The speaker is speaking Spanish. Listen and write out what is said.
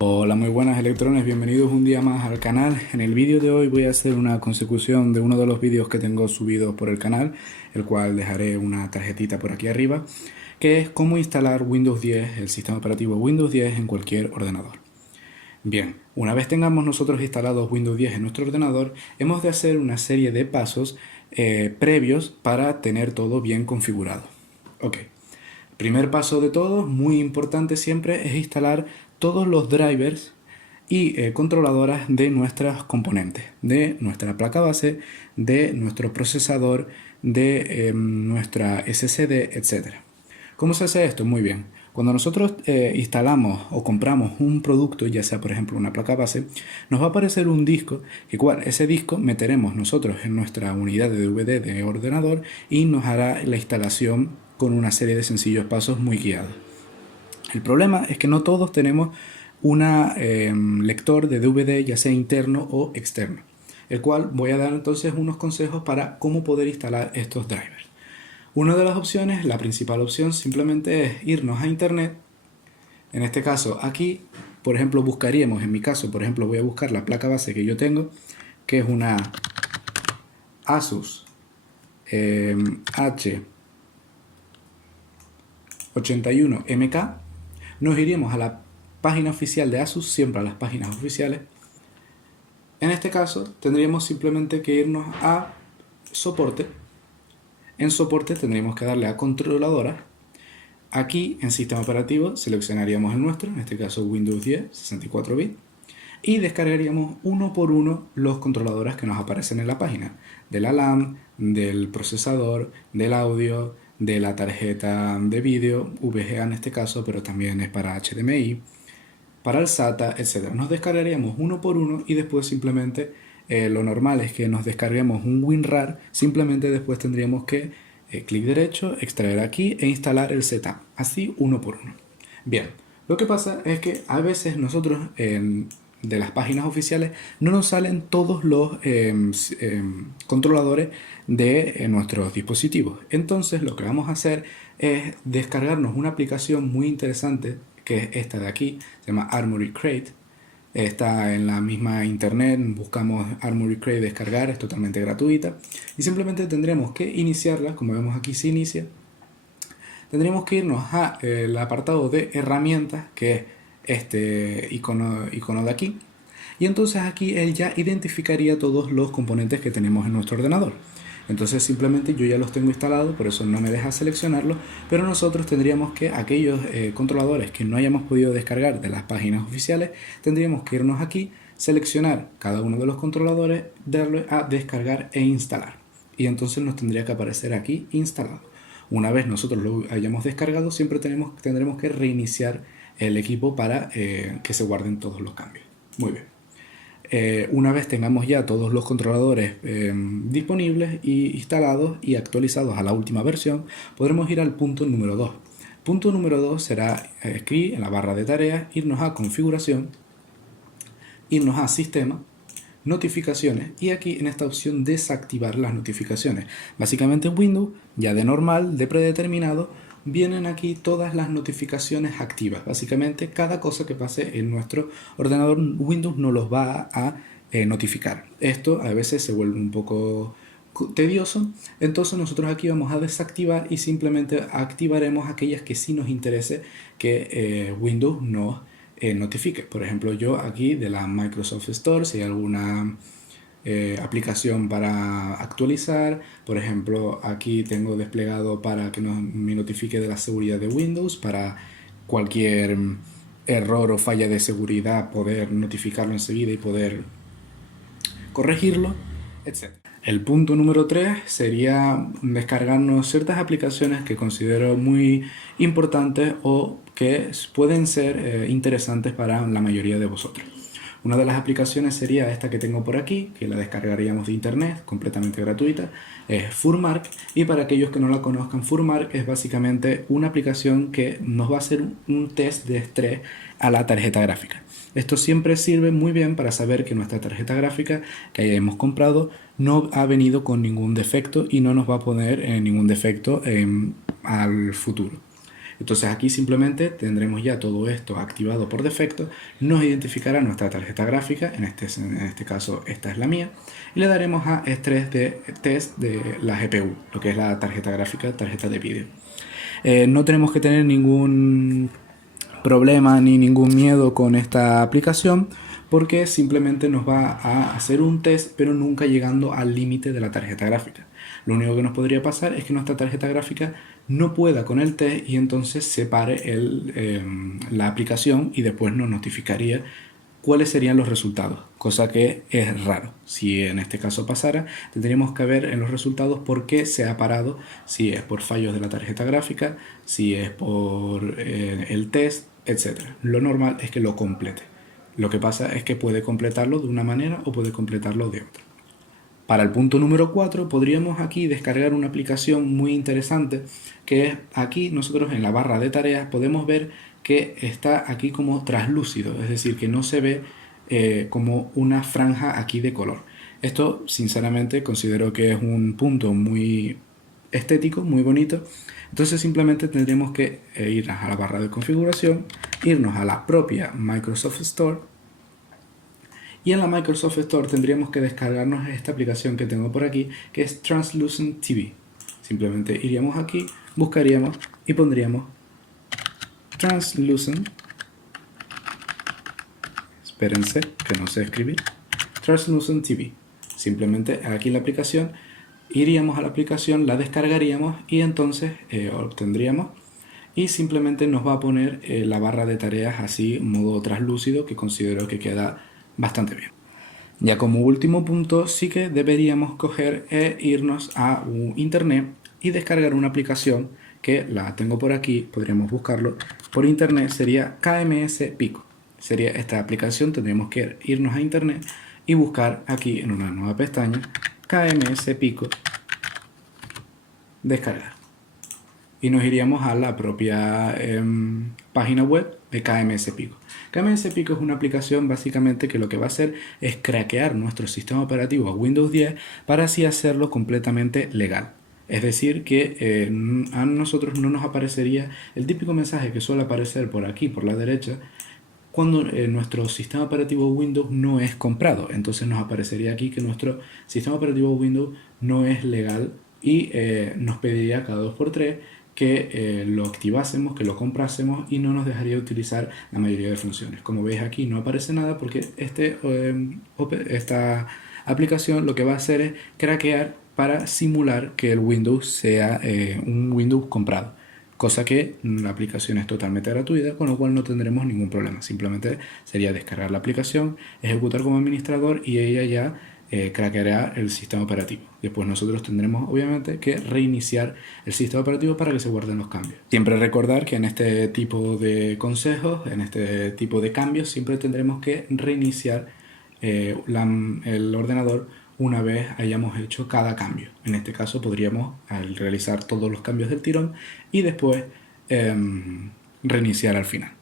Hola, muy buenas electrones, bienvenidos un día más al canal. En el vídeo de hoy voy a hacer una consecución de uno de los vídeos que tengo subidos por el canal, el cual dejaré una tarjetita por aquí arriba, que es cómo instalar Windows 10, el sistema operativo Windows 10 en cualquier ordenador. Bien, una vez tengamos nosotros instalados Windows 10 en nuestro ordenador, hemos de hacer una serie de pasos previos para tener todo bien configurado. Ok. Primer paso de todo, muy importante siempre, es instalar todos los drivers y controladoras de nuestros componentes, de nuestra placa base, de nuestro procesador, de nuestra SSD, etc. ¿Cómo se hace esto? Muy bien. Cuando nosotros instalamos o compramos un producto, ya sea por ejemplo una placa base, nos va a aparecer un disco, ese disco meteremos nosotros en nuestra unidad de DVD de ordenador y nos hará la instalación con una serie de sencillos pasos muy guiados. El problema es que no todos tenemos un lector de DVD, ya sea interno o externo, el cual voy a dar entonces unos consejos para cómo poder instalar estos drivers. Una de las opciones, la principal opción, simplemente es irnos a internet. En este caso aquí, por ejemplo, buscaríamos, en mi caso, por ejemplo, voy a buscar la placa base que yo tengo, que es una Asus H81MK. Nos iríamos a la página oficial de Asus, siempre a las páginas oficiales. En este caso tendríamos simplemente que irnos a soporte. En soporte tendríamos que darle a controladora. Aquí en sistema operativo seleccionaríamos el nuestro, en este caso Windows 10 64 bits, y descargaríamos uno por uno los controladores que nos aparecen en la página, de la RAM, del procesador, del audio, de la tarjeta de vídeo, VGA en este caso, pero también es para HDMI, para el SATA, etc. Nos descargaríamos uno por uno y después simplemente lo normal es que nos descarguemos un WinRAR, simplemente después tendríamos que clic derecho, extraer aquí e instalar el setup, así uno por uno. Bien, lo que pasa es que a veces nosotros de las páginas oficiales no nos salen todos los controladores de nuestros dispositivos. Entonces lo que vamos a hacer es descargarnos una aplicación muy interesante, que es esta de aquí, se llama Armoury Crate. Está en la misma internet, buscamos Armoury Crate descargar, es totalmente gratuita y simplemente tendremos que iniciarla. Como vemos aquí se inicia. Tendríamos que irnos al apartado de herramientas, que es este icono de aquí, y entonces aquí él ya identificaría todos los componentes que tenemos en nuestro ordenador. Entonces simplemente yo ya los tengo instalados, por eso no me deja seleccionarlos, pero nosotros tendríamos que, aquellos controladores que no hayamos podido descargar de las páginas oficiales, tendríamos que irnos aquí, seleccionar cada uno de los controladores, darle a descargar e instalar, y entonces nos tendría que aparecer aquí instalado. Una vez nosotros lo hayamos descargado, siempre tendremos que reiniciar el equipo para que se guarden todos los cambios. Muy bien. Una vez tengamos ya todos los controladores disponibles y instalados y actualizados a la última versión, podremos ir al punto número 2. Punto número 2 será aquí en la barra de tareas, irnos a configuración, irnos a sistema, notificaciones, y aquí en esta opción desactivar las notificaciones. Básicamente en Windows, ya de normal, de predeterminado, vienen aquí todas las notificaciones activas. Básicamente cada cosa que pase en nuestro ordenador, Windows no los va a notificar. Esto a veces se vuelve un poco tedioso, entonces nosotros aquí vamos a desactivar y simplemente activaremos aquellas que sí nos interese que Windows nos notifique. Por ejemplo, yo aquí de la Microsoft Store, si hay alguna aplicación para actualizar, por ejemplo aquí tengo desplegado para que me notifique de la seguridad de Windows, para cualquier error o falla de seguridad poder notificarlo enseguida y poder corregirlo, etc. El punto número 3 sería descargarnos ciertas aplicaciones que considero muy importantes o que pueden ser interesantes para la mayoría de vosotros. Una de las aplicaciones sería esta que tengo por aquí, que la descargaríamos de internet, completamente gratuita, es Furmark, y para aquellos que no la conozcan, Furmark es básicamente una aplicación que nos va a hacer un test de estrés a la tarjeta gráfica. Esto siempre sirve muy bien para saber que nuestra tarjeta gráfica que hayamos comprado no ha venido con ningún defecto y no nos va a poner ningún defecto al futuro. Entonces aquí simplemente tendremos ya todo esto activado por defecto, nos identificará nuestra tarjeta gráfica, en este caso esta es la mía, y le daremos a estrés de test de la GPU, lo que es la tarjeta gráfica, tarjeta de vídeo. No tenemos que tener ningún problema ni ningún miedo con esta aplicación, porque simplemente nos va a hacer un test pero nunca llegando al límite de la tarjeta gráfica. Lo único que nos podría pasar es que nuestra tarjeta gráfica no pueda con el test y entonces se pare la aplicación y después nos notificaría cuáles serían los resultados, cosa que es raro. Si en este caso pasara, tendríamos que ver en los resultados por qué se ha parado, si es por fallos de la tarjeta gráfica, si es por el test, etc. Lo normal es que lo complete. Lo que pasa es que puede completarlo de una manera o puede completarlo de otra. Para el punto número 4 podríamos aquí descargar una aplicación muy interesante, que es aquí nosotros en la barra de tareas podemos ver que está aquí como translúcido, es decir, que no se ve como una franja aquí de color. Esto sinceramente considero que es un punto muy estético, muy bonito. Entonces simplemente tendríamos que ir a la barra de configuración, irnos a la propia Microsoft Store, y en la Microsoft Store tendríamos que descargarnos esta aplicación que tengo por aquí, que es Translucent TV. Simplemente iríamos aquí, buscaríamos y pondríamos Translucent. Espérense, que no sé escribir. Translucent TV. Simplemente aquí en la aplicación, iríamos a la aplicación, la descargaríamos y entonces obtendríamos. Y simplemente nos va a poner la barra de tareas así, modo translúcido, que considero que queda bastante bien. Ya como último punto, sí que deberíamos coger e irnos a internet y descargar una aplicación que la tengo por aquí, podríamos buscarlo por internet, sería KMS Pico. Sería esta aplicación, tendríamos que irnos a internet y buscar aquí en una nueva pestaña KMS Pico, descargar. Y nos iríamos a la propia página web de KMS Pico. KMS Pico es una aplicación básicamente que lo que va a hacer es craquear nuestro sistema operativo Windows 10 para así hacerlo completamente legal. Es decir, que a nosotros no nos aparecería el típico mensaje que suele aparecer por aquí, por la derecha, cuando nuestro sistema operativo Windows no es comprado. Entonces nos aparecería aquí que nuestro sistema operativo Windows no es legal y nos pediría cada 2x3 que lo activásemos, que lo comprásemos y no nos dejaría utilizar la mayoría de funciones. Como veis aquí no aparece nada porque esta aplicación lo que va a hacer es craquear para simular que el Windows sea un Windows comprado. Cosa que la aplicación es totalmente gratuita, con lo cual no tendremos ningún problema. Simplemente sería descargar la aplicación, ejecutar como administrador y ella ya craqueará el sistema operativo. Después nosotros tendremos obviamente que reiniciar el sistema operativo para que se guarden los cambios. Siempre recordar que en este tipo de consejos, en este tipo de cambios, siempre tendremos que reiniciar el ordenador una vez hayamos hecho cada cambio. En este caso podríamos realizar todos los cambios del tirón y después reiniciar al final.